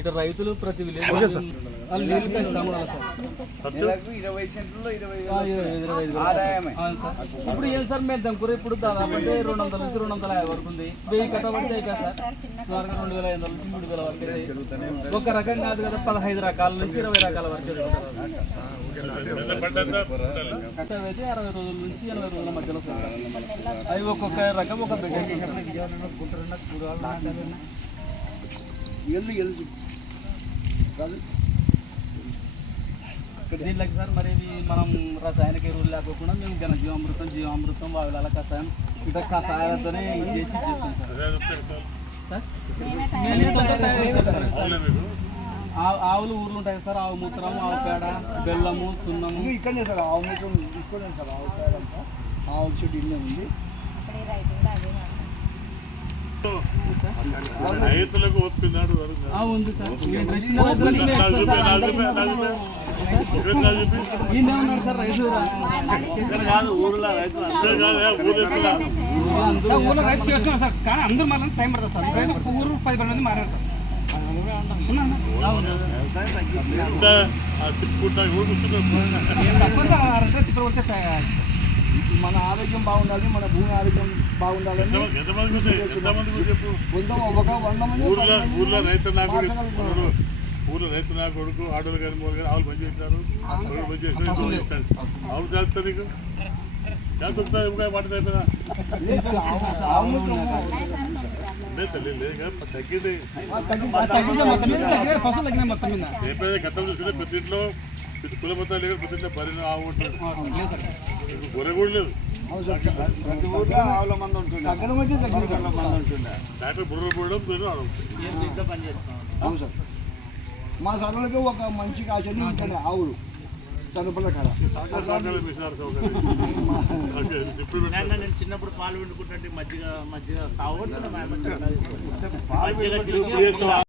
ఇటు రైతులు ప్రతి విలేజ్ నీళ్ళు పెంచుతాము కదా. ఇప్పుడు ఏం సార్ మేము దంకూర ఇప్పుడు దాదాపు అంటే రెండు వందల నుంచి రెండు వందల యాభై వరకు ఉంది. వెయ్యి కట్ట పడితే అయిపోయి సార్. సుమారుగా రెండు వేల ఐదు వందల నుంచి మూడు వేల వరకు ఒక రకం కాదు కదా పదహైదు రకాల నుంచి ఇరవై రకాల వరకు అయితే అరవై రోజుల నుంచి ఎనభై రోజుల మధ్యలో. అవి ఒక్కొక్క రకం ఒక బిడ్డ ఎల్లు ఎల్లు కాదు దీంట్లోకి సార్? మరి ఇవి మనం రసాయనిక ఎరువులు లేకోకుండా మేము ఘన జీవామృతం జీవామృతం వావిలాల కషాయం ఇట్లా కషాయాలతోనే ఇది చేసి చేస్తాం సార్. సార్? మేమే సొంతంగా తయారు చేస్తాం సార్. ఆవు- ఆవులు ఊర్లు ఉంటాయి సార్. ఆవు మూత్రం ఆవు పేడ బెల్లము సున్నము. ఇది ఇక్కడనే సార్. ఆవు మీటర్ ఇక్కడనే సార్. ఆవు పేడంతా ఆవు చెట్టు ఇన్నే ఉంది. రైతులకు ఒప్పినాడు ఆ, ఉంది సార్ ఈ ఇంట్రెస్ట్ ఉన్న రైతులకి మేము నాకు ఇస్తాం చూపి, సార్. నాకు అందరికీ చూపి, నాకు ఇస్తాం. ఒకటి నాకు చెప్పి ఈయనే ఉన్నాడు సార్ రైతు కాదు ఊర్లో రైతులు అంతే కాదు ఊరు ఎత్తులా. ఊళ్ళో రైతు చేస్తున్నారు సార్ కానీ అందరూ మాత్రం టైం పడుతుంది సార్ రైతు ఊరు పది పది మంది మారారు సార్ ఎంత ఆ తిప్పుకుంటా ఊరు కూర్చున్నారు మన ఆరోగ్యం బాగుండాలి మన భూమి ఆరోగ్యం బాగుండాలని చెప్పు? వంద ఒక వంద మంది ఊర్లో రైతు నా కొడుకు ఊర్లో రైతు నా కొడుకు ఆటోలు కానీ మూడు కానీ ఆవులు పని చేస్తారు గొర్రెలు పని చేస్తారు ఇతరులు చేస్తారు ఆవులు చేస్తా నీకు? ఎంత వస్తుంది ఇంకా మాట అయిపోయినా తగ్గింది. తగ్గించే మొత్తం మీద తగ్గిన పశువులు తగ్గిన మొత్తం మీద. ఎప్పుడైతే గతం చూసుకుంటే ప్రతి ఇంట్లో ప్రతి కుల మొత్తాలు లేదు ప్రతి ఇంట్లో బరిన ఆవు ఉంటుంది గొర్రె కూడా లేదు. ప్రతి ఊర్లో ఆవుల మంది ఉంటుంది. తగ్గడం అయితే తగ్గిన మంది ఉంటుండే డాక్టర్ బుర్ర పోయడం నేను ఆడవు అవును సార్ మా సరువులకి ఒక మంచి కాసేది ఇక్కడ ఆవులు చనుపల కాడ చిన్నప్పుడు పాలు మజ్జిగ తావు పాలు